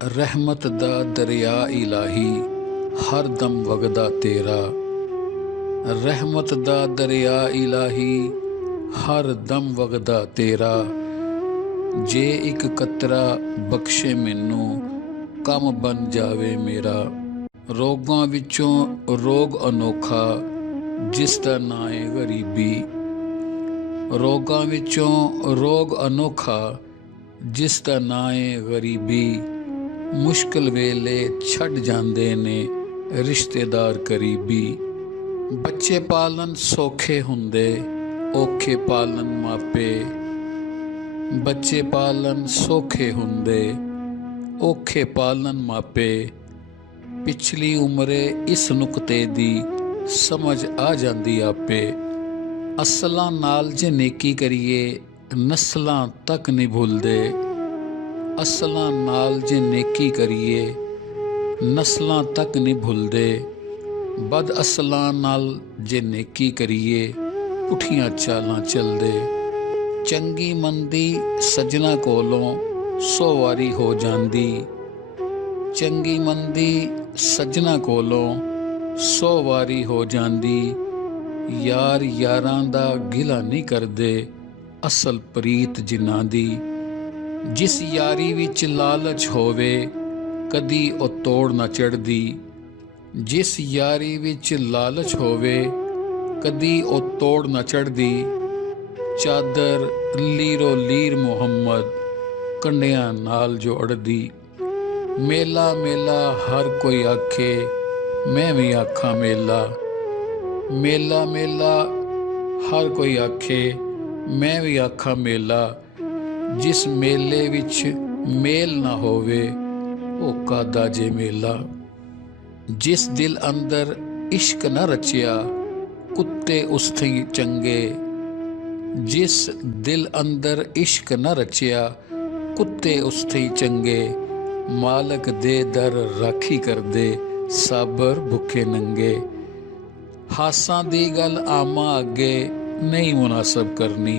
रहमत दा दरिया इलाही हर दम वगदा तेरा। रहमत दा दरिया इलाही हर दम वगदा तेरा। जे एक कतरा बख्शे मैनू कम बन जावे मेरा। रोगां विचों रोग अनोखा जिसदा नां है गरीबी। रोगां विचों रोग अनोखा जिसदा नां है गरीबी। मुश्किल वेले छड़ जांदे ने रिश्तेदार करीबी। बच्चे पालन सौखे हुंदे औखे पालन मापे। बच्चे पालन सौखे हुंदे औखे पालन मापे। पिछली उम्रे इस नुकते दी समझ आ जांदी आपे। असलां नाल जे नेकी करिए नस्लां तक नहीं भुलदे। असलां नाल जे नेकी करिए नस्लां तक नहीं भुलदे। बद असलां नाल जे नेकी करिए पुठियां चालां चलदे। चंगी मंदी सजना कोलों 100 वारी हो जांदी। चंगी मंदी सजना कोलों 100 वारी हो जांदी। यार यारां दा गिला नहीं करदे असल प्रीत जिन्हां दी। जिस यारी विच लालच होवे कदी ओ तोड़ ना चढ़दी। जिस यारी विच लालच होवे कदी ओ तोड़ ना चढ़दी। चादर लीरो लीर मुहम्मद कंडियां नाल जो अड़दी। मेला मेला हर कोई आखे मैं भी आखां मेला। मेला मेला हर कोई आखे मैं भी आखां मेला। जिस मेले विच मेल ना होवे ओ कादा जे मेला। जिस दिल अंदर इश्क न रचिया कुत्ते उस थई चंगे। जिस दिल अंदर इश्क न रचिया कुत्ते उस थई चंगे। मालक दे दर राखी करदे साबर भुखे नंगे। हासां दी गल आमा अगे नहीं मुनासब करनी।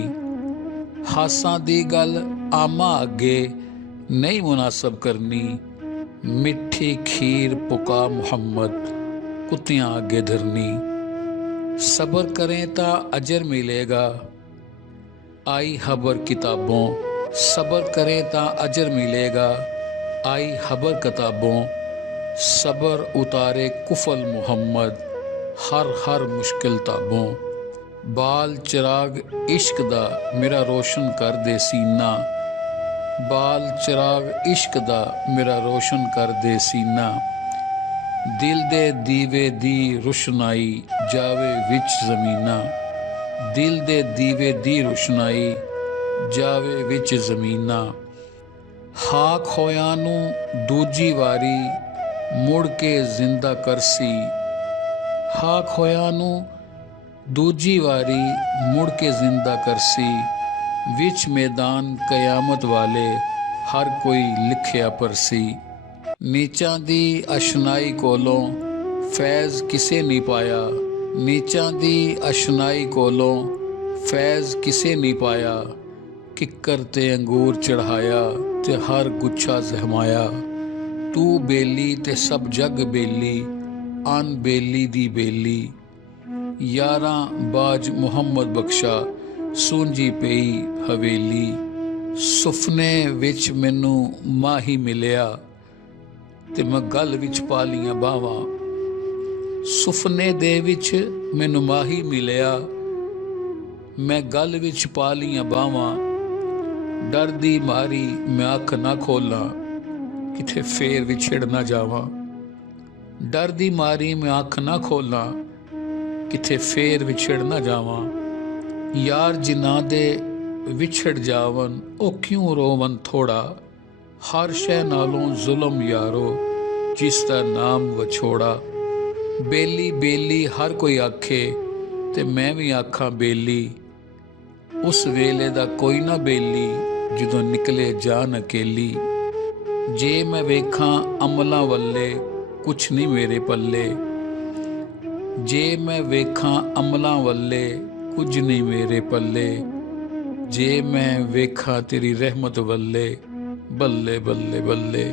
हासां दी गल आमा अगे नहीं मुनासब करनी। मिठी खीर पुका मुहम्मद कुत्तियां अगे धरनी। सबर करें ता अजर मिलेगा आई खबर किताबों। सबर करें ता अजर मिलेगा आई खबर किताबों। सबर उतारे कुफल मुहम्मद हर मुश्किल ताबों। बाल चिराग इश्क दा मेरा रोशन कर दे सीना। बाल चिराग इश्क दा मेरा रोशन कर दे सीना। दिल दे दीवे दी रोशनाई जावे विच जमीना। दिल दे दीवे दी रोशनाई जावे विच जमीना। हाक होया नू दूजी वारी मुड़ के जिंदा करसी। हाक होया नू दूजी वारी मुड़ के जिंदा करसी। विच मैदान कयामत वाले हर कोई लिखिया परसी। नीचां दी अशनाई कोलों फैज़ किसे नहीं पाया। नीचां दी अशनाई कोलों फैज़ किसे नहीं पाया। किकर ते अंगूर चढ़ाया ते हर गुच्छा जहमाया। तू बेली ते सब जग बेली अन बेली दी बेली। यारां बाज मुहम्मद बख्शा सूंजी पई हवेली। सुफने विच मैनू माही मिलिया ते मैं गल विच पा लियां बावां। सुफने दे विच मैनू माही मिलिया मैं गल विच पा लियां बावां। डर दी मारी मैं अख ना खोलां किथे फेर विछड़ ना जावां। डर दी मारी मैं अख ना खोलां किथे फेर विछड़ ना जावां। यार जिन्हां दे विछड़ जावन ओ क्यों रोवन थोड़ा। हर शै नालों जुल्म यारो जिसदा नाम वछोड़ा। बेली बेली हर कोई आखे ते मैं भी आखां बेली। उस वेले दा कोई ना बेली जदों निकले जान अकेली। जे मैं वेखां अमलां वल्ले कुछ नहीं मेरे पल्ले। जे मैं वेखां अमलां वल्ले कुछ नहीं मेरे पल्ले। जे मैं वेखां तेरी रहमत वल्ले बल्ले बल्ले बल्ले।